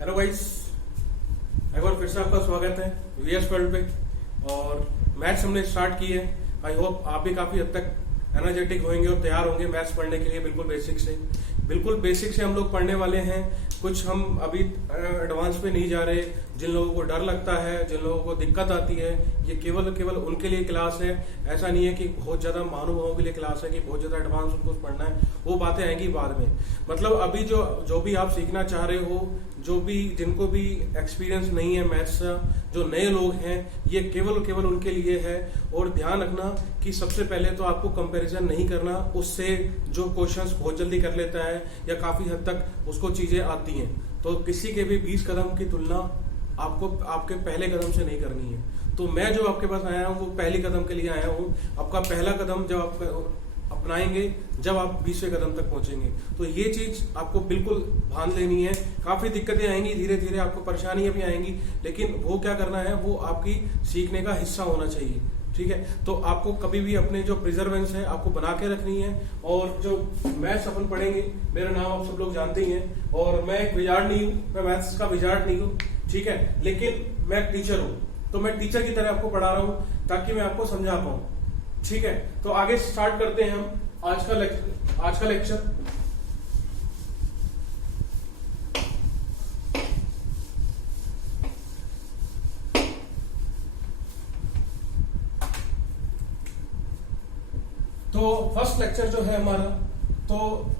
Hello guys, एक बार फिर से आपका स्वागत है वीएस वर्ल्ड पे। और मैथ्स हमने स्टार्ट की है। आई होप आप भी काफी हद तक एनर्जेटिक होंगे और तैयार होंगे मैथ्स पढ़ने के लिए। बिल्कुल बेसिक से हम लोग पढ़ने वाले हैं। कुछ हम अभी एडवांस पे नहीं जा रहे। जिन लोगों को डर लगता है, जिन लोगों को दिक्कत आती है, ये केवल उनके लिए क्लास है। ऐसा नहीं है कि बहुत ज्यादा महानुभावों के लिए क्लास है कि बहुत ज्यादा एडवांस उनको पढ़ना है। वो बातें आएंगी बाद में। मतलब अभी जो भी आप सीखना चाह रहे हो, जिनको भी एक्सपीरियंस नहीं है मैथ्स का, जो नए लोग हैं, ये केवल उनके लिए है। और ध्यान रखना कि सबसे पहले तो आपको कंपैरिजन नहीं करना उससे जो क्वेश्चंस बहुत जल्दी कर लेता है या काफी हद तक उसको चीजें आती हैं। तो किसी के भी 20 कदम की तुलना आपको आपके पहले कदम से नहीं करनी है। तो मैं जो आपके पास आया हूँ वो पहले कदम के लिए आया हूँ। आपका पहला कदम जब आप अपनाएंगे, जब आप 20वें कदम तक पहुंचेंगे, तो ये चीज आपको बिल्कुल भान लेनी है। काफी दिक्कतें आएंगी, धीरे धीरे आपको परेशानियां भी आएंगी, लेकिन वो क्या करना है, वो आपकी सीखने का हिस्सा होना चाहिए। ठीक है, तो आपको कभी भी अपने जो प्रिजर्वेंस है आपको बना के रखनी है। और जो मैथ्स अपन पढ़ेंगे, मेरा नाम आप सब लोग जानते ही हैं, और मैं एक विजार्ड नहीं हूँ, मैं मैथ्स का विजार्ड नहीं हूँ, ठीक है, लेकिन मैं टीचर हूँ। तो मैं टीचर की तरह आपको पढ़ा रहा हूँ ताकि मैं आपको समझा पाऊँ। ठीक है, तो आगे स्टार्ट करते हैं हम आज का लेक्चर। तो फर्स्ट लेक्चर जो है हमारा, तो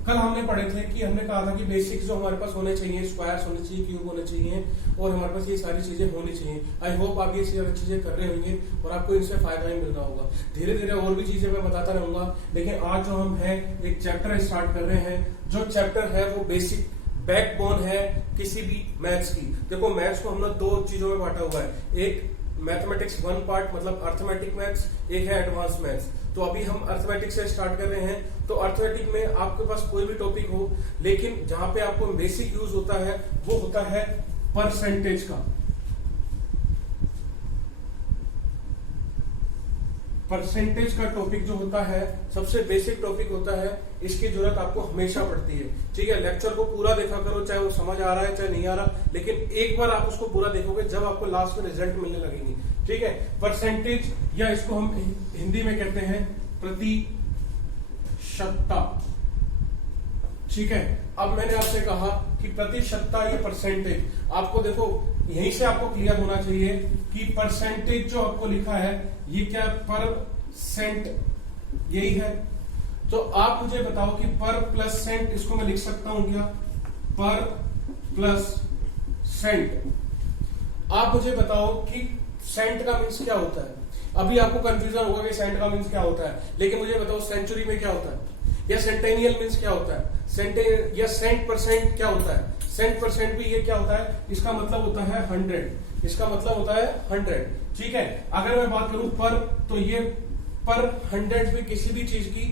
कल हमने पढ़े थे कि हमने कहा था कि बेसिक्स जो हमारे पास होने चाहिए, स्क्वायर्स होने चाहिए, क्यूब होने चाहिए, और हमारे पास ये सारी चीजें होनी चाहिए। आई होप आप ये सारी चीजें कर रहे होंगे और आपको इनसे फायदा ही मिल रहा होगा। धीरे धीरे और भी चीजें मैं बताता रहूंगा, लेकिन आज जो हम है एक चैप्टर स्टार्ट कर रहे हैं। जो चैप्टर है वो बेसिक बैकबोन है किसी भी मैथ्स की। देखो, मैथ्स को हमने दो चीजों में बांटा हुआ है। एक मैथमेटिक्स 1 पार्ट मतलब अर्थमेटिक मैथ्स, एक है एडवांस मैथ्स। तो अभी हम अर्थमेटिक से स्टार्ट कर रहे हैं। तो अर्थमेटिक में आपके पास कोई भी टॉपिक हो, लेकिन जहां पे आपको बेसिक यूज होता है वो होता है परसेंटेज का। परसेंटेज का टॉपिक जो होता है सबसे बेसिक टॉपिक होता है। इसकी जरूरत आपको हमेशा पड़ती है। ठीक है, लेक्चर को पूरा देखा करो, चाहे वो समझ आ रहा है चाहे नहीं आ रहा, लेकिन एक बार आप उसको पूरा देखोगे जब आपको लास्ट में रिजल्ट मिलने लगेंगे। ठीक है, परसेंटेज या इसको हम हिंदी में कहते हैं प्रतिशतता। ठीक है, अब मैंने आपसे कहा कि प्रतिशतता ये परसेंटेज, आपको देखो यहीं से आपको क्लियर होना चाहिए कि परसेंटेज जो आपको लिखा है ये क्या परसेंट, यही है। तो आप मुझे बताओ कि पर प्लस सेंट, इसको मैं लिख सकता हूं क्या? पर प्लस सेंट। आप मुझे बताओ कि सेंट का मीन्स क्या होता है। अभी आपको कंफ्यूजन होगा कि सेंट का मीन्स क्या होता है, लेकिन मुझे बताओ सेंचुरी में क्या होता है, या सेंटेनियल मीन्स क्या होता है, या सेंट परसेंट क्या होता है। सेंट परसेंट भी ये क्या होता है, इसका मतलब होता है 100, इसका मतलब होता है 100। ठीक है, अगर मैं बात करूं पर, तो ये पर 100 में किसी भी चीज की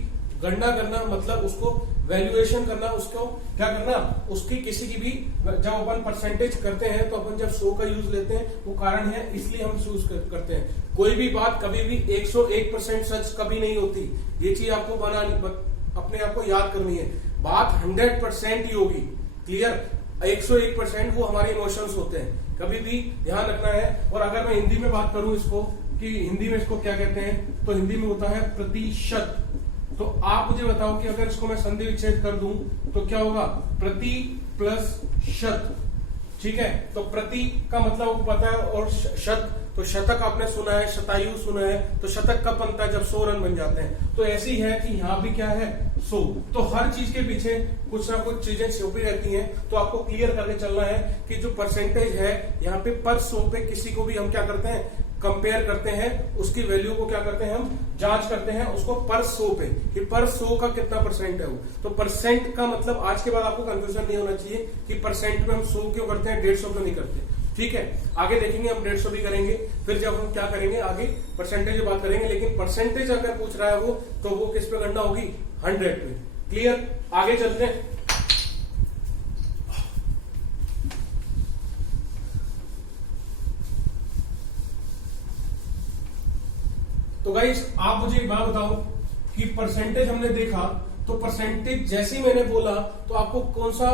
गणना करना, मतलब उसको वैल्यूएशन करना, उसको क्या करना, उसकी किसी की भी, जब अपन परसेंटेज करते हैं तो अपन जब 100 का यूज लेते हैं, वो कारण है इसलिए हम यूज करते हैं। कोई भी बात कभी भी 101% सच कभी नहीं होती। ये चीज आपको अपने आप को याद करनी है। बात 100% ही होगी। क्लियर? 101% वो हमारे इमोशंस होते हैं, कभी भी ध्यान रखना है। और अगर मैं हिंदी में बात करूं इसको, कि हिंदी में इसको क्या कहते हैं, तो हिंदी में होता है प्रतिशत। तो आप मुझे बताओ कि अगर इसको मैं संधि विच्छेद कर दूं तो क्या होगा? प्रति प्लस शत। ठीक है, तो प्रति का मतलब आपको पता है, और शत, तो शतक आपने सुना है, शतायु सुना है, तो शतक कब बनता है? जब 100 रन बन जाते हैं। तो ऐसी है कि यहाँ भी क्या है? 100। तो हर चीज के पीछे कुछ ना कुछ चीजें छुपी रहती हैं। तो आपको क्लियर करके चलना है कि जो परसेंटेज है यहाँ पे पर 100 पे किसी को भी हम क्या करते हैं, कंपेयर करते हैं, उसकी वैल्यू को क्या करते हैं, हम जांच करते हैं उसको पर 100 पे, कि पर 100 का कितना परसेंट है वो। तो परसेंट का मतलब आज के बाद आपको कंफ्यूजन नहीं होना चाहिए कि परसेंट में हम 100 क्यों करते हैं, 150 क्यों नहीं करते। ठीक है, आगे देखेंगे हम 150 भी करेंगे। फिर जब हम क्या करेंगे, आगे परसेंटेज बात करेंगे, लेकिन परसेंटेज अगर पूछ रहा है वो, तो वो किस पे गणना होगी? 100 पे। क्लियर? आगे चलते हैं। तो गाइस, आप मुझे एक बात बताओ कि परसेंटेज हमने देखा, तो परसेंटेज जैसे ही मैंने बोला तो आपको कौन सा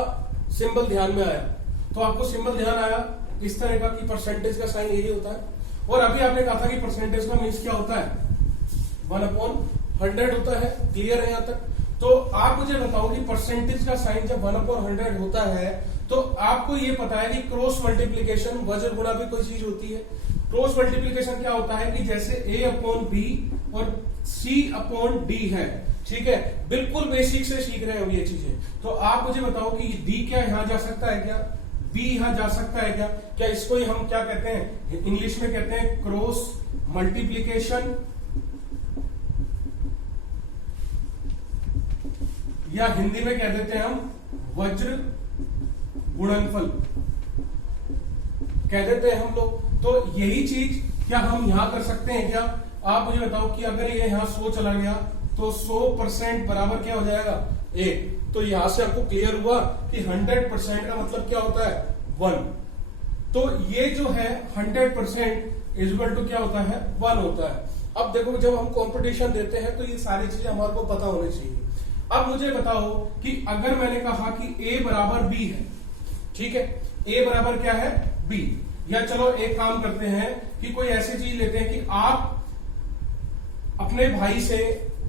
सिंबल ध्यान में आया? तो आपको सिंबल ध्यान आया इस तरह का कि परसेंटेज का साइन यही होता है। और अभी आपने कहा था कि परसेंटेज का मीन्स क्या होता है, 1/100 होता है। क्लियर है यहाँ तक? तो आप मुझे बताओ कि परसेंटेज का साइन जब 1/100 होता है तो आपको ये पता है कि क्रॉस मल्टीप्लीकेशन वज्र गुणा भी कोई चीज होती है। क्रॉस मल्टीप्लीकेशन क्या होता है कि जैसे A/B और C/D है, ठीक है, बिल्कुल बेसिक से सीख रहे हैं हम ये चीजें। तो आप मुझे बताओ कि D क्या यहां जा सकता है क्या, B यहां जा सकता है क्या? क्या इसको ही हम क्या कहते हैं, इंग्लिश में कहते हैं क्रॉस मल्टीप्लीकेशन, या हिंदी में कह देते हैं हम वज्र गुणनफल कह देते हैं हम लोग। तो यही चीज क्या हम यहां कर सकते हैं क्या? आप मुझे बताओ कि अगर ये यहां 100 चला गया तो 100% बराबर क्या हो जाएगा, 1। तो यहां से आपको क्लियर हुआ कि 100% का मतलब क्या होता है, 1। तो ये जो है 100% इक्वल टू क्या होता है, 1 होता है। अब देखो जब हम कंपटीशन देते हैं तो ये सारी चीजें हमारे को पता होनी चाहिए। अब मुझे बताओ कि अगर मैंने कहा कि A बराबर B है, ठीक है, A बराबर क्या है, B, या चलो एक काम करते हैं कि कोई ऐसी चीज लेते हैं कि आप अपने भाई से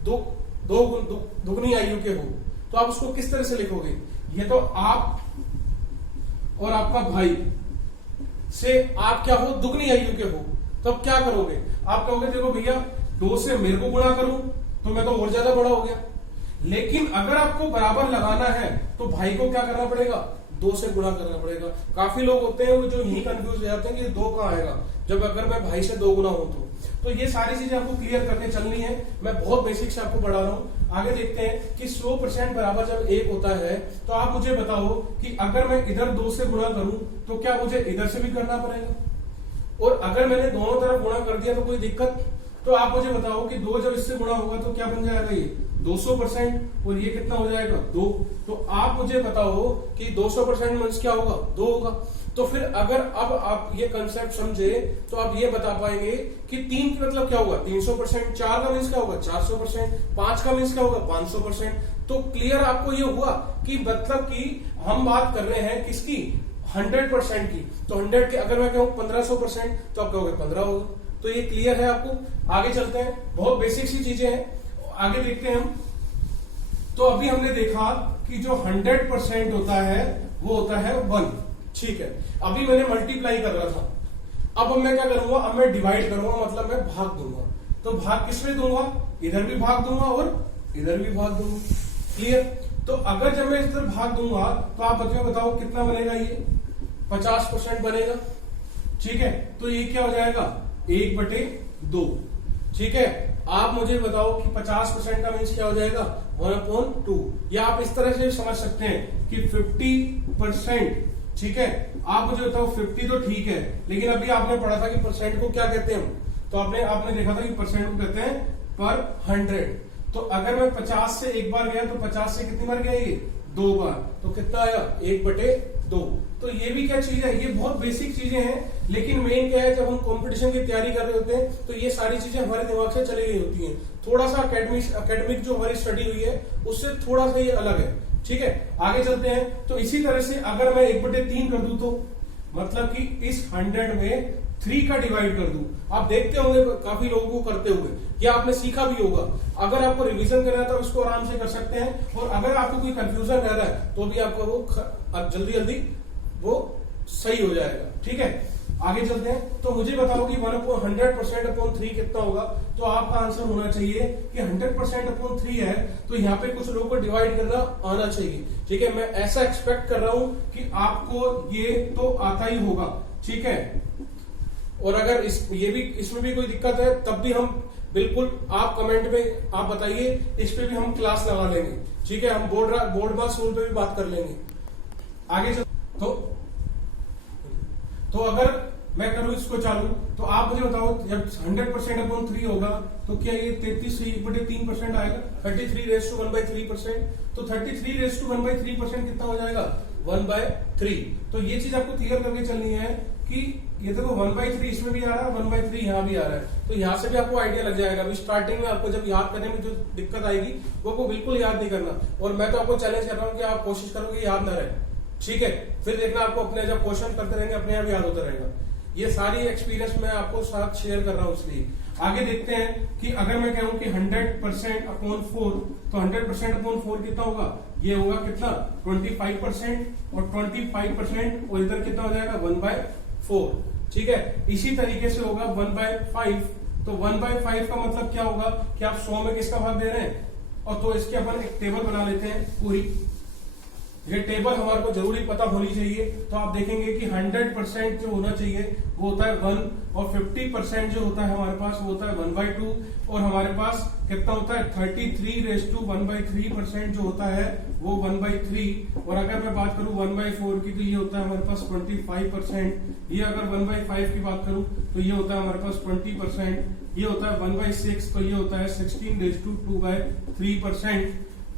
दुगनी आयु के हो, तो आप उसको किस तरह से लिखोगे? ये तो आप और आपका भाई से आप क्या हो, दुगनी आयु के हो, तो अब क्या करोगे? आप कहोगे देखो भैया 2 से मेरे को गुणा करूं तो मैं तो और ज्यादा बड़ा हो गया। लेकिन अगर आपको बराबर लगाना है तो भाई को क्या करना पड़ेगा, 2 से गुणा करना पड़ेगा। काफी लोग होते हैं वो जो यही कंफ्यूज हो जाते हैं कि 2 कहां आएगा जब अगर मैं भाई से 2 गुना हो तो ये सारी चीजें आपको क्लियर करके चलनी है। मैं बहुत बेसिक से आपको पढ़ा रहा हूं। आगे देखते हैं कि 100% बराबर जब 1 होता है तो आप मुझे बताओ कि अगर मैं इधर 2 से गुणा करूं तो क्या मुझे इधर से भी करना पड़ेगा? और अगर मैंने दोनों तरफ गुणा कर दिया तो कोई दिक्कत? तो आप मुझे बताओ कि 2 जब इससे गुणा होगा तो क्या बन जाएगा, ये 200%, और ये कितना हो जाएगा, 2। तो आप मुझे बताओ कि 200% मीन्स क्या होगा, 2 होगा। तो फिर अगर अब आप ये कंसेप्ट समझे तो आप ये बता पाएंगे कि 3 का मतलब क्या होगा, 300%, 4 का मीन्स क्या होगा, 400%, 5 का मीन्स क्या होगा, 500%। तो क्लियर आपको ये हुआ कि मतलब कि हम बात कर रहे हैं किसकी, 100% की। तो 100 के अगर मैं कहूं 1500% तो आप कहोगे 15 होगा। तो ये क्लियर है आपको। आगे चलते हैं, बहुत बेसिक सी चीजें हैं, आगे देखते हैं हम। तो अभी हमने देखा कि जो 100% होता है वो होता है 1, ठीक है। अभी मैंने मल्टीप्लाई कर रहा था, अब मैं क्या करूंगा, अब मैं डिवाइड करूंगा, मतलब मैं भाग दूंगा। तो भाग किस में दूंगा, इधर भी भाग दूंगा और इधर भी भाग दूंगा। क्लियर? तो अगर जब मैं इधर भाग दूंगा तो आप बताओ कितना बनेगा, ये 50% बनेगा, ठीक है। तो ये क्या हो जाएगा, 1/2, ठीक है। आप मुझे बताओ कि 50% का मीन्स क्या हो जाएगा, 1/2। या आप इस तरह से समझ सकते हैं कि 50%, ठीक है। आप मुझे बताओ 50 तो ठीक है, लेकिन अभी आपने पढ़ा था कि परसेंट को क्या कहते हैं हम, तो आपने देखा था कि परसेंट को कहते हैं पर 100। तो अगर मैं 50 से एक बार गया तो 50 से कितनी बार गया, ये 2 बार, तो कितना आया, 1/2। तो ये भी क्या चीज है, ये बहुत बेसिक चीजें हैं, लेकिन मेन क्या है, जब हम कंपटीशन की तैयारी कर रहे होते हैं तो ये सारी चीजें हमारे दिमाग से चली गई होती हैं। थोड़ा सा एकेडमिक जो हमारी स्टडी हुई है उससे थोड़ा सा ये अलग है, ठीक है। आगे चलते हैं। तो इसी तरह से अगर मैं 1/3 कर दूं तो मतलब कि इस 100 में 3 का डिवाइड कर दूं, आप देखते होंगे काफी लोगों को करते हुए, या आपने सीखा भी होगा। अगर आपको रिवीजन करना है तो इसको आराम से कर सकते हैं, और अगर आपको कोई कंफ्यूजन रह रहा है तो भी आपको वो जल्दी वो सही हो जाएगा, ठीक है। आगे चलते हैं। तो मुझे बताओ कि 100% अपॉन 3 कितना होगा? तो आपका आंसर होना चाहिए कि 100% अपॉन 3 है, तो यहाँ पे कुछ लोगों को डिवाइड करना आना चाहिए, ठीक है। मैं ऐसा एक्सपेक्ट कर रहा हूं कि आपको ये तो आता ही होगा, ठीक है। और अगर इसमें भी कोई दिक्कत है तब भी हम बिल्कुल, आप कमेंट में आप बताइए, इस पे भी हम क्लास लगा लेंगे, ठीक है। हम बोर्ड मास रूल पे भी बात कर लेंगे। आगे चल तो अगर मैं करूं इसको चालू, तो आप मुझे बताओ जब 100% अपॉन 3 होगा तो क्या ये 33/3% आएगा, 33⁻⁻3%। तो 33⁻⁻3% कितना हो जाएगा, 1/3। तो ये चीज आपको क्लियर करके चलनी है कि ये देखो 1/3 इसमें भी आ रहा है, 1/3 यहाँ भी आ रहा है। तो यहाँ से भी आपको आइडिया लग जाएगा। अभी स्टार्टिंग में आपको जब याद करने में जो दिक्कत आएगी वो आपको बिल्कुल याद नहीं करना, और मैं तो आपको चैलेंज कर रहा हूँ कि आप कोशिश करोगे याद ना रहे, ठीक है, फिर देखना आपको अपने जब क्वेश्चन करते रहेंगे अपने आप याद होता रहेगा। ये सारी एक्सपीरियंस मैं आपको साथ शेयर कर रहा हूं इसलिए। आगे देखते हैं कि अगर मैं कहूं कि 100% अपॉन 4, तो 100% अपॉन 4 कितना होगा, ये होगा कितना 25%, और 25% और इधर कितना हो जाएगा 1/4। ठीक है, इसी तरीके से होगा 1/5, तो 1/5 का मतलब क्या होगा कि आप 100 में किसका भाग दे रहे हैं, और तो इसके अपन एक टेबल बना लेते हैं पूरी। ये टेबल हमारे को जरूरी पता होनी चाहिए। तो आप देखेंगे कि 100% जो होना चाहिए वो होता है 1, और 50% जो होता है हमारे पास वो होता है 1/2, और हमारे पास कितना होता है 33/1/3% जो होता है वो 1/3। और अगर मैं बात करूं 1/4 की, तो ये होता है हमारे पास 25%। ये अगर 1/5 की बात करूं तो ये होता है हमारे पास 20%। ये होता है 1/6, तो ये होता है 16/2/3%।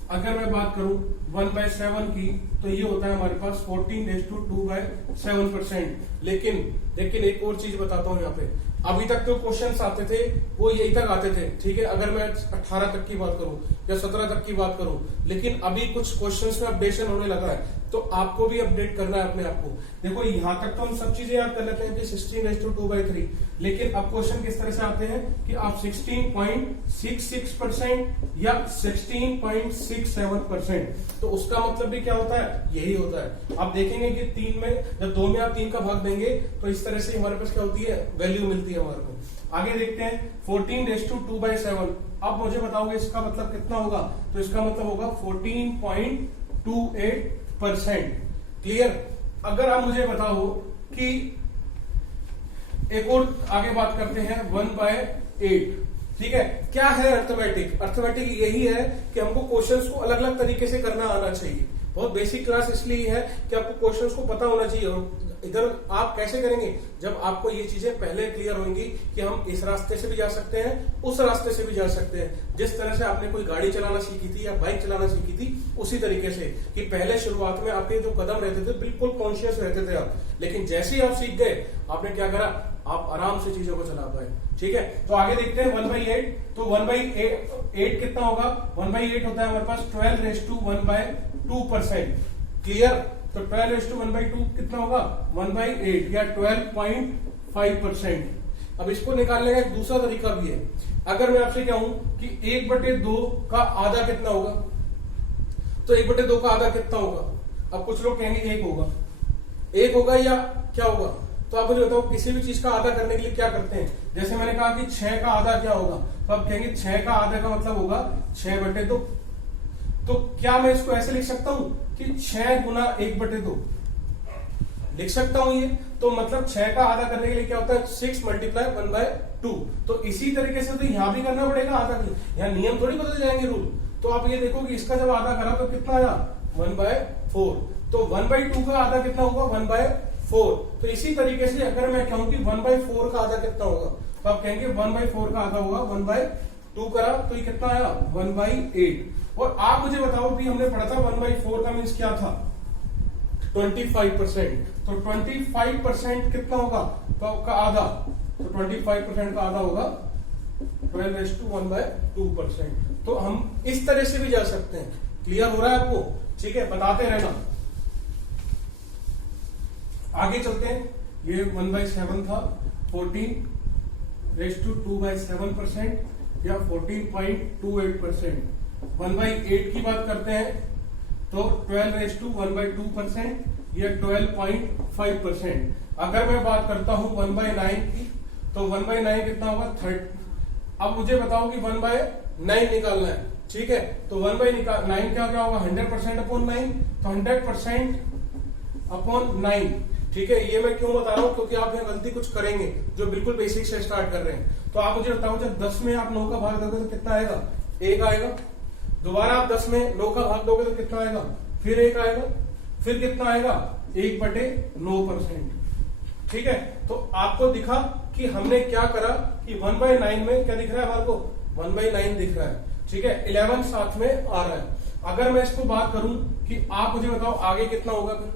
अगर मैं बात करूं 1/7 की, तो ये होता है हमारे पास 14/2/7%। लेकिन एक और चीज बताता हूं यहाँ पे, अभी तक तो क्वेश्चंस आते थे वो यही तक आते थे, ठीक है, अगर मैं 18 तक की बात करूं या 17 तक की बात करूं, लेकिन अभी कुछ क्वेश्चंस में अपडेशन होने लगा है, तो आपको भी अपडेट करना है अपने आप को। देखो यहां तक तो हम सब चीजें याद कर लेते हैं कि 16/2/3, लेकिन अब क्वेश्चन किस तरह से आते हैं कि आप 16.66% या 16.67%, तो उसका मतलब भी क्या होता है, यही होता है। आप देखेंगे कि 3 में जब 2 में आप 3 का भाग देंगे तो इस तरह से हमारे पास क्या होती है, वैल्यू मिलती है हमारे को। आगे देखते हैं 14/2/7। अब मुझे बताओगे इसका मतलब कितना होगा, तो इसका मतलब होगा 14.28%। क्लियर। अगर आप मुझे बताओ कि एक और आगे बात करते हैं 1/8, ठीक है, क्या है अर्थमेटिक। अर्थमेटिक यही है कि हमको क्वेश्चंस को अलग अलग तरीके से करना आना चाहिए। बहुत बेसिक क्लास इसलिए है कि आपको क्वेश्चंस को पता होना चाहिए। और इधर आप कैसे करेंगे, जब आपको ये चीजें पहले क्लियर होंगी कि हम इस रास्ते से भी जा सकते हैं, उस रास्ते से भी जा सकते हैं। जिस तरह से आपने कोई गाड़ी चलाना सीखी थी या बाइक चलाना सीखी थी, उसी तरीके से कि पहले शुरुआत में आपके जो कदम रहते थे बिल्कुल कॉन्शियस रहते थे आप, लेकिन जैसे ही आप सीख गए आपने क्या करा, आप आराम से चीजों को चला पाए। ठीक है, तो आगे देखते हैं 1/8। तो 1/8 कितना होगा, 1/8 होता है हमारे पास 12/1/2%। क्लियर। तो 12/1/2 कितना होगा 1/8 या 12.5%। अब इसको निकालने का एक दूसरा तरीका भी है। अगर मैं आपसे कहूं कि 1/2 का आधा कितना होगा, तो 1/2 का आधा कितना होगा। अब कुछ लोग कहेंगे 1 होगा या क्या होगा। तो आप मुझे बताओ किसी भी चीज का आधा करने के लिए क्या करते हैं। जैसे मैंने कहा कि 6 का आधा क्या होगा, तो आप कहेंगे 6 का आधा का मतलब होगा 6/2। तो क्या मैं इसको ऐसे लिख सकता हूं कि 6 गुना 1/2 लिख सकता हूं ये। तो मतलब 6 का आधा करने के लिए क्या होता है 6 × 1/2। तो इसी तरीके से तो यहां भी करना पड़ेगा आधा, यहां नियम थोड़ी बदल जाएंगे रूल। तो आप ये देखो कि इसका जब आधा करा तो कितना आया 1/4। तो 1/2 का आधा कितना होगा 1/4। तो इसी तरीके से अगर मैं कहूं कि 1/4 का आधा कितना होगा, तो आप कहेंगे 1/4 का आधा होगा 1/2 करा, तो ये कितना आया 1/8। और आप मुझे बताओ भी हमने पढ़ा था 1/4 का मीन्स क्या था 25%। तो 25% कितना होगा, तो का आधा, तो 25% का आधा होगा 12/1/2%। तो हम इस तरह से भी जा सकते हैं। क्लियर हो रहा है आपको, ठीक है, बताते रहना। आगे चलते हैं। ये 1/7 था, 14/2/7% या 14.28%। 1/8 की बात करते हैं तो 12/1/2% या 12.5%। अगर मैं बात करता हूं 1/9 की, तो 1/9 कितना होगा 30। अब मुझे बताओ कि 1/9 निकालना है, ठीक है। तो 1/9 क्या होगा 100% अपॉन 9, तो 100% अपॉन 9। ठीक है, ये मैं क्यों बता रहा हूं, क्योंकि आप यहाँ गलती कुछ करेंगे जो बिल्कुल बेसिक से स्टार्ट कर रहे हैं। तो आप मुझे बताओ जब 10 में आप 9 का भाग दोगे तो कितना आएगा 1 आएगा। दोबारा आप 10 में 9 का भाग दोगे तो कितना आएगा, फिर 1 आएगा, फिर कितना आएगा 1/9%। ठीक है, तो आपको दिखा कि हमने क्या करा कि 1/9 में क्या दिख रहा है हमारे को 1/9 दिख रहा है। ठीक है, 11 साथ में आ रहा है। अगर मैं इसको बात करूं कि आप मुझे बताओ आगे कितना होगा, फिर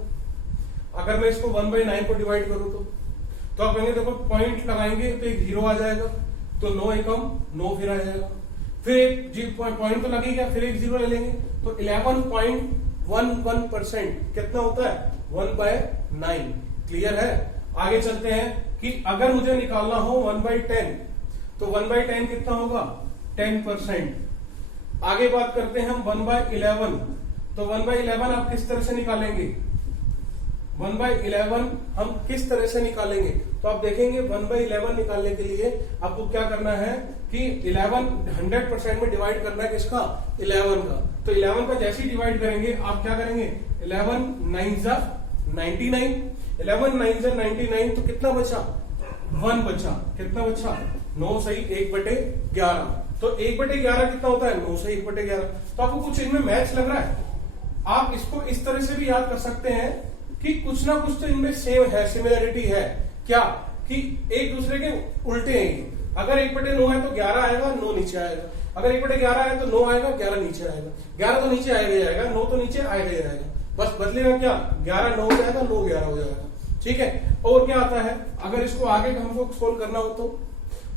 अगर मैं इसको 1/9 को डिवाइड करूं तो आप कहेंगे देखो पॉइंट लगाएंगे तो एक 0 आ जाएगा, तो 9 एकम 9 फिर आ जाएगा, फिर एक पॉइंट तो लगेगा, फिर एक 0 ले लेंगे तो 11 1% कितना होता है 1/9। क्लियर है। आगे चलते हैं कि अगर मुझे निकालना हो 1/10 तो 1/10 कितना होगा 10%। आगे बात करते हैं हम 1/11 तो 1/11 आप किस तरह से निकालेंगे 1/11 हम किस तरह से निकालेंगे तो आप देखेंगे 1/11 निकालने के लिए आपको क्या करना है कि 11 100% में डिवाइड करना है किसका 11 का। तो 11 का जैसे ही डिवाइड करेंगे आप क्या करेंगे 11 9 जा 99 11 9 जा 99 तो कितना बचा 1 बचा। कितना बचा 9 सही 1/11 तो 1/11 कितना होता है 9 सही 1/11। तो आपको कुछ इनमें मैच लग रहा है। आप इसको इस तरह से भी याद कर सकते हैं कि कुछ ना कुछ तो इनमें सेम है सिमिलरिटी है क्या कि एक दूसरे के उल्टे हैं। अगर 1/9 है तो 11 आएगा 9 नीचे आएगा। अगर 1/11 है तो 9 आएगा 11 नीचे आएगा। 11 तो नीचे आएगा ही आएगा 9 तो नीचे आएगा ही आएगा। बस बदलेगा क्या 11 9 हो जाएगा 9 11 हो जाएगा। ठीक है। और क्या आता है अगर इसको आगे हमको सोल्व करना हो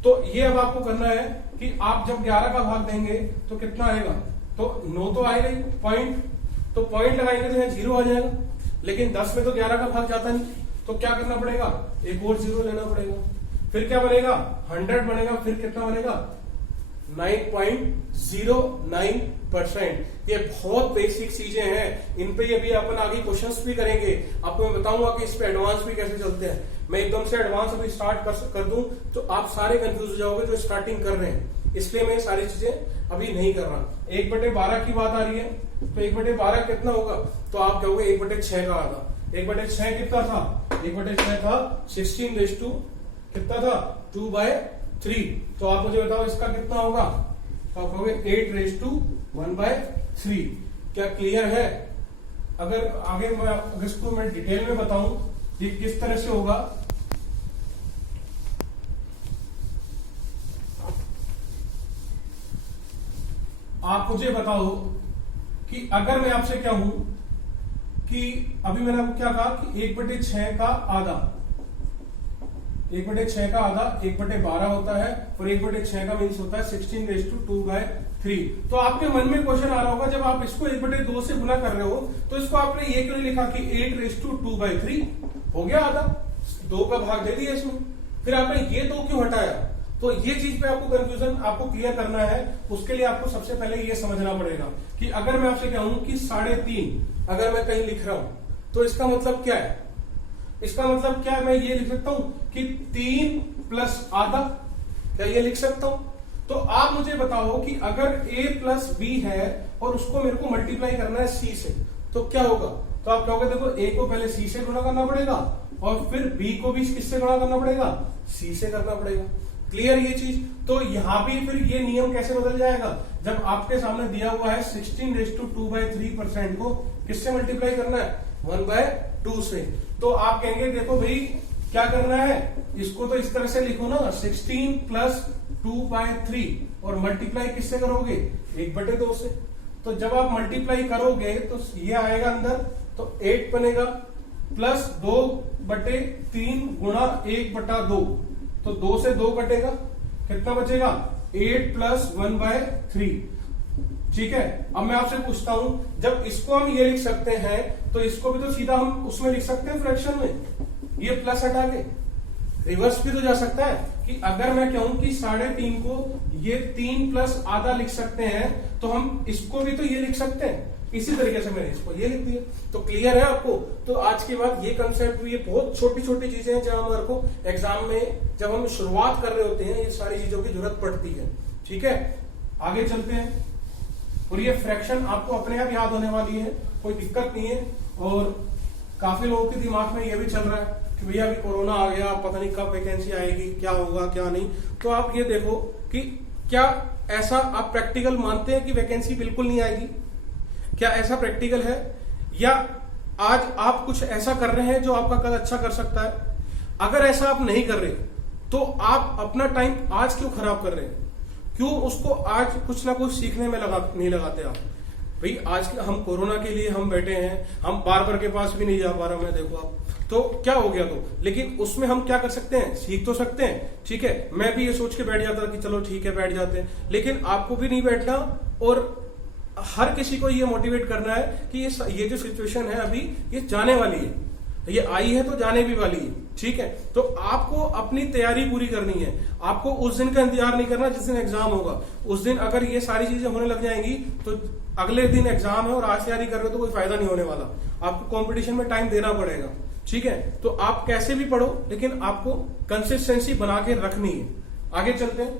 तो ये अब आपको करना है कि आप जब 11 का भाग देंगे तो कितना आएगा तो 9 तो आएगा ही पॉइंट तो पॉइंट लगाएंगे तो यहाँ 0 आ जाएगा। लेकिन 10 में तो 11 का भाग जाता नहीं तो क्या करना पड़ेगा एक और 0 लेना पड़ेगा। फिर क्या बनेगा 100 बनेगा। फिर कितना बनेगा 9.09%। ये बहुत बेसिक चीजें हैं। इन पे ये भी अपन आगे क्वेश्चंस भी करेंगे। आपको मैं बताऊंगा कि इस पे एडवांस भी कैसे चलते हैं। मैं एकदम से एडवांस अभी स्टार्ट कर दूं तो आप सारे कंफ्यूज हो जाओगे जो स्टार्टिंग कर रहे हैं। इसलिए मैं सारी चीजें अभी नहीं कर रहा। 1/12 की बात आ रही है तो 1/12 कितना होगा तो आप कहोगे 1/6 का आधा। 1/6 कितना था 1/6 था 16 कितना था 2/3। तो आप मुझे बताओ इसका कितना होगा तो आप कहोगे 8/1/3। क्या क्लियर है। अगर आगे अगर इसको मैं डिटेल में बताऊं ये किस तरह से होगा आप मुझे बताओ कि अगर मैं आपसे क्या हूं कि अभी मैंने आपको क्या कहा कि 1/6 का आधा 1/6 का आधा 1/12 होता है और 1/6 का मीन्स होता है 16/2/3। तो आपके मन में क्वेश्चन आ रहा होगा जब आप इसको 1/2 से गुना कर रहे हो तो इसको आपने ये क्यों लिखा कि 8/2/3 हो गया आधा 2 का भाग दे दिया इसमें। फिर आपने ये 2 क्यों हटाया। तो ये चीज पे आपको कंफ्यूजन आपको क्लियर करना है। उसके लिए आपको सबसे पहले ये समझना पड़ेगा कि अगर मैं आपसे कहूं कि 3.5 अगर मैं कहीं लिख रहा हूं तो इसका मतलब क्या है। इसका मतलब क्या है मैं ये लिख सकता हूं कि 3 प्लस आधा क्या ये लिख सकता हूं। तो आप मुझे बताओ कि अगर a प्लस बी है और उसको मेरे को मल्टीप्लाई करना है c से तो क्या होगा। तो आप कहोगे देखो a को पहले c से गुणा करना पड़ेगा और फिर b को भी किससे गुणा करना पड़ेगा c से करना पड़ेगा। क्लियर ये चीज। तो यहां भी फिर ये नियम कैसे बदल जाएगा जब आपके सामने दिया हुआ है 16/2/3% को किससे मल्टीप्लाई करना है 1/2 से। तो आप कहेंगे देखो भाई क्या करना है इसको तो इस तरह से लिखो ना 16 प्लस 2/3 और मल्टीप्लाई किससे करोगे 1/2 से। तो जब आप मल्टीप्लाई करोगे तो ये आएगा अंदर तो 8 बनेगा प्लस 2/3 गुणा 1/2 तो 2 से 2 कटेगा कितना बचेगा 8 प्लस 1/3। ठीक है। अब मैं आपसे पूछता हूं जब इसको हम ये लिख सकते हैं तो इसको भी तो सीधा हम उसमें लिख सकते हैं फ्रैक्शन में ये प्लस हटा के रिवर्स भी तो जा सकता है कि अगर मैं कहूं कि 3.5 को ये 3 प्लस आधा लिख सकते हैं तो हम इसको भी तो ये लिख सकते हैं। इसी तरीके से मैंने इसको ये लिख दिया। तो क्लियर है आपको। तो आज के बाद ये कंसेप्ट ये बहुत छोटी छोटी चीजें हैं जहां हमारे को एग्जाम में जब हम शुरुआत कर रहे होते हैं ये सारी चीजों की जरूरत पड़ती है। ठीक है। आगे चलते हैं और ये फ्रैक्शन आपको अपने आप याद होने वाली है कोई दिक्कत नहीं है। और काफी लोगों के दिमाग में ये भी चल रहा है कि भैया अभी कोरोना आ गया पता नहीं कब वैकेंसी आएगी क्या होगा क्या नहीं। तो आप ये देखो कि क्या ऐसा आप प्रैक्टिकल मानते हैं कि वैकेंसी बिल्कुल नहीं आएगी। क्या ऐसा प्रैक्टिकल है या आज आप कुछ ऐसा कर रहे हैं जो आपका कल अच्छा कर सकता है। अगर ऐसा आप नहीं कर रहे तो आप अपना टाइम आज क्यों खराब कर रहे हैं। क्यों उसको आज कुछ ना कुछ सीखने में नहीं लगाते आप। भाई आज हम कोरोना के लिए हम बैठे हैं हम बार्बर के पास भी नहीं जा पा रहे मैं देखो आप तो क्या हो गया तो। लेकिन उसमें हम क्या कर सकते हैं सीख तो सकते हैं। ठीक है। मैं भी ये सोच के बैठ जाता कि चलो ठीक है बैठ जाते हैं लेकिन आपको भी नहीं बैठना और हर किसी को ये मोटिवेट करना है कि ये जो सिचुएशन है अभी ये जाने वाली है, ये आई है तो जाने भी वाली है, ठीक है। तो आपको अपनी तैयारी पूरी करनी है, आपको उस दिन का इंतजार नहीं करना जिस दिन एग्जाम होगा। उस दिन अगर ये सारी चीजें होने लग जाएंगी तो अगले दिन एग्जाम है और आज तैयारी कर रहे हो तो कोई फायदा नहीं होने वाला, आपको कंपटीशन में टाइम देना पड़ेगा, ठीक है। तो आप कैसे भी पढ़ो लेकिन आपको कंसिस्टेंसी बना के रखनी है। आगे चलते हैं।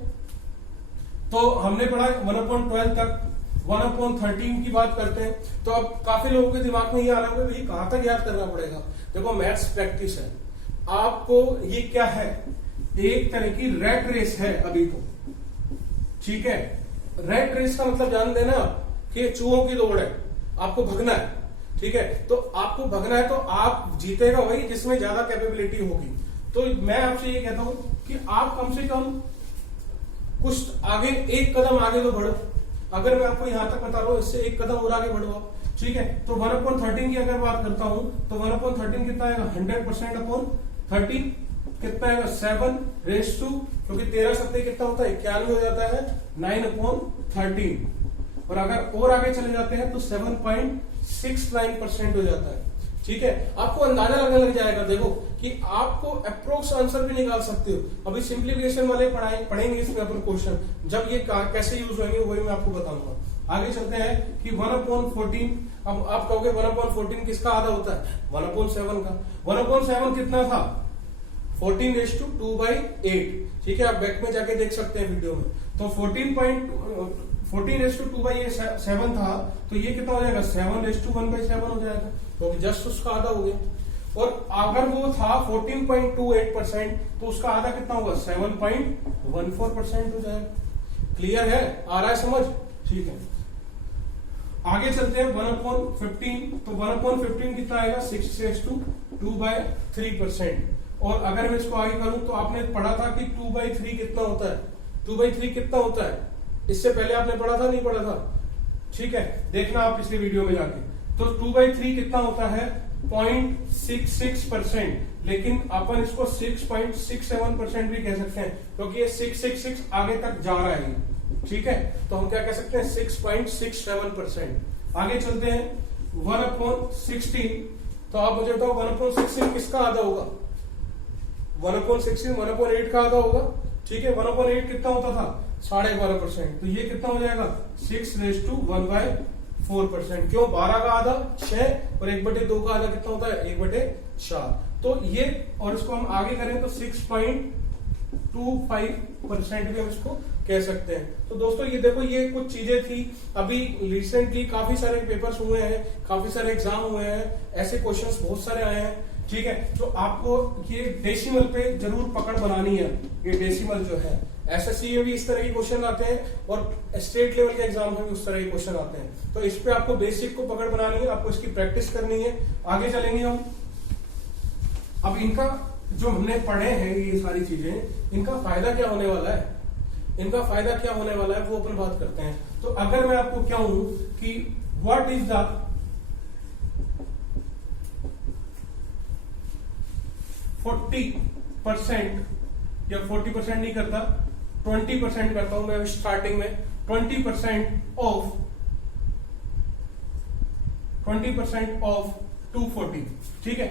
तो हमने पढ़ा 1/12 तक, 1/13 की बात करते हैं। तो अब काफी लोगों के दिमाग में ये आ रहा होगा भाई कहां तक याद करना पड़ेगा। देखो मैथ्स प्रैक्टिस है, आपको ये क्या है, एक तरह की रैट रेस है अभी तो, ठीक है। रैट रेस का मतलब जान देना कि चूहों की दौड़ है, आपको भगना है, ठीक है। तो आपको भगना है तो आप जीतेगा वही जिसमें ज्यादा कैपेबिलिटी होगी। तो मैं आपसे ये कहता हूं कि आप कम से कम कुछ आगे, एक कदम आगे तो बढ़ो। अगर मैं आपको यहां तक बता रहा हूं, इससे एक कदम और आगे बढ़ो आप, ठीक है। तो 1/13 की अगर बात करता हूं तो 1/13 कितना आएगा, 100% अपॉन 13 कितना आएगा, 7 क्योंकि 13 सत्ते कितना होता है, 91 हो जाता है, 9/13। और अगर और आगे चले जाते हैं तो 7.69% हो जाता है, ठीक है। आपको अंदाजा लगने लग जाएगा, देखो कि आपको अप्रोक्स आंसर भी निकाल सकते हो। अभी सिंप्लीफिकेशन वाले पढ़ेंगे इसमें अपन क्वेश्चन, जब ये कैसे यूज होंगे वही मैं आपको बताऊंगा। आगे चलते हैं कि 1/14, अब आप कहोगे 1/14 किसका आधा होता है, 1/7 का। 1/7 कितना था, 14/2/8, ठीक है। आप बैक में जाके देख सकते हैं वीडियो में। तो 14/2/7 था, तो ये कितना हो जाएगा, 7/1/7 हो जाएगा, तो जस्ट उसका आधा हो गया। और अगर वो था 14.28%, तो उसका आधा कितना होगा, 7.14% हो जाएगा। क्लियर है, आ रहा है समझ, ठीक है। आगे चलते हैं 1/15, तो 1/15 कितना आएगा, 6/2/3%। और अगर मैं इसको आगे करूं तो आपने पढ़ा था कि 2/3 कितना होता है, 2/3 कितना होता है, इससे पहले आपने पढ़ा था नहीं पढ़ा था, ठीक है, देखना आप पिछले वीडियो में जाके। तो 2/3 कितना होता है, 0.66%, लेकिन अपन इसको 6.67% भी कह सकते हैं क्योंकि ये 666 आगे तक जा रहा है, ठीक है। तो हम क्या कह सकते हैं, 6.67%। आगे चलते हैं 1/16, तो आप मुझे बताओ 1/16 किसका आधा होगा, 1/16 1/8 का आधा होगा, ठीक है। 1/8 कितना होता था, 12.5%, तो ये कितना हो जाएगा, 6/1/4%। क्यों, 12 का आधा 6 और 1/2 का आधा कितना होता है, 1/4। तो ये, और इसको हम आगे करें तो 6.25% भी हम इसको कह सकते हैं। तो दोस्तों ये देखो, ये कुछ चीजें थी। अभी रिसेंटली काफी सारे पेपर्स हुए हैं, काफी सारे एग्जाम हुए हैं, ऐसे क्वेश्चंस बहुत सारे आए हैं, ठीक है। तो आपको ये डेसिमल पे जरूर पकड़ बनानी है। ये डेसिमल जो है एसएससी में भी इस तरह के क्वेश्चन आते हैं और स्टेट लेवल के एग्जाम में भी उस तरह के क्वेश्चन आते हैं। तो इस पे आपको बेसिक को पकड़ बनानी है, आपको इसकी प्रैक्टिस करनी है। आगे चलेंगे हम। अब इनका जो हमने पढ़े हैं ये सारी चीजें, इनका फायदा क्या होने वाला है, इनका फायदा क्या होने वाला है वो अपन बात करते हैं। तो अगर मैं आपको क्या हूं कि व्हाट इज द 40% या 40% नहीं करता, 20% करता हूं मैं स्टार्टिंग में, 20% ऑफ 240, ठीक है।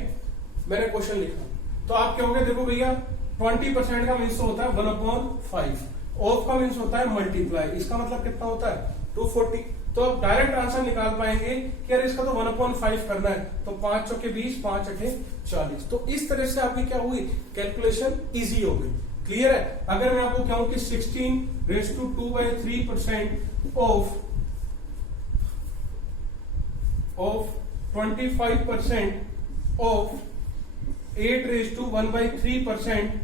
मैंने क्वेश्चन लिखा तो आप क्या हो गए, देखो भैया 20% का मीन्स होता है 1/5, ऑफ का मीन्स होता है मल्टीप्लाई, इसका मतलब कितना होता है 240। तो आप डायरेक्ट आंसर निकाल पाएंगे कि यार इसका तो 1/5 करना है, तो 5 चौके 20, 5 अठे 40। तो इस तरह से आपकी क्या हुई, कैलकुलेशन इजी हो गई। क्लियर है। अगर मैं आपको कहूं कि 16/2/3% ऑफ 25% ऑफ 8/1/3%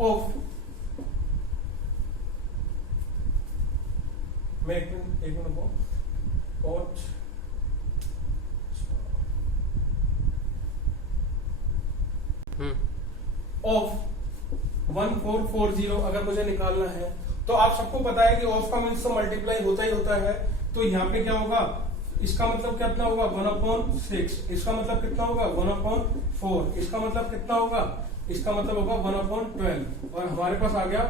ऑफ, मैं एक मिनट ऑफ 1440 अगर मुझे निकालना है, तो आप सबको पता है कि ऑफ का मीन्स तो मल्टीप्लाई होता ही होता है। तो यहाँ पे क्या होगा, इसका मतलब कितना होगा 1/6, इसका मतलब कितना होगा 1/4, इसका मतलब कितना होगा, इसका मतलब होगा 1/12, और हमारे पास आ गया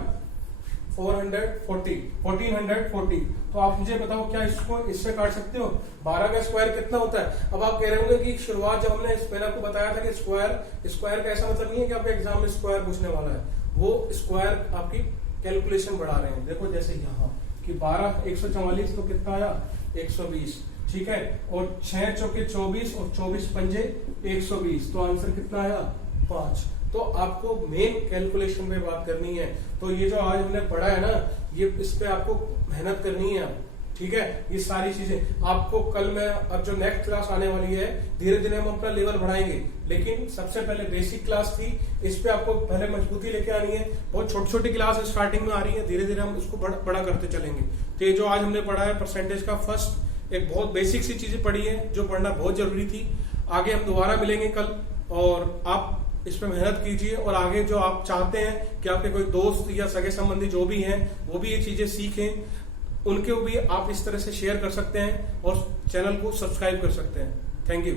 1440। तो आप मुझे बताओ क्या इसको इससे काट सकते हो? 12 का स्क्वायर कितना होता है? अब आप कह रहे होंगे कि शुरुआत जब हमने मैंने आपको बताया था कि स्क्वायर का ऐसा मतलब नहीं है कि आपके एग्जाम में स्क्वायर पूछने वाला है, वो स्क्वायर आपकी कैलकुलेशन बढ़ा रहे हैं। देखो जैसे यहाँ कि 12 144 तो कितना आया 120, ठीक है, और 6 चौके 24 और 24 पंजे 120, तो आंसर कितना आया 5। तो आपको मेन कैलकुलेशन पे बात करनी है। तो ये जो आज हमने पढ़ा है ना, ये इस पे आपको मेहनत करनी है, ठीक है। ये सारी चीजें आपको कल में, अब जो नेक्स्ट क्लास आने वाली है, धीरे धीरे हम अपना लेवल बढ़ाएंगे, लेकिन सबसे पहले बेसिक क्लास थी, इस पे आपको पहले मजबूती लेके आनी है। बहुत छोटी छोटी क्लास स्टार्टिंग में आ रही है, धीरे धीरे हम इसको बड़ा करते चलेंगे। तो ये जो आज हमने पढ़ा है परसेंटेज का फर्स्ट, एक बहुत बेसिक सी चीजें पढ़ी है जो पढ़ना बहुत जरूरी थी। आगे हम दोबारा मिलेंगे कल, और आप इस पे मेहनत कीजिए, और आगे जो आप चाहते हैं कि आपके कोई दोस्त या सगे संबंधी जो भी हैं वो भी ये चीजें सीखें, उनके भी आप इस तरह से शेयर कर सकते हैं और चैनल को सब्सक्राइब कर सकते हैं। Thank you.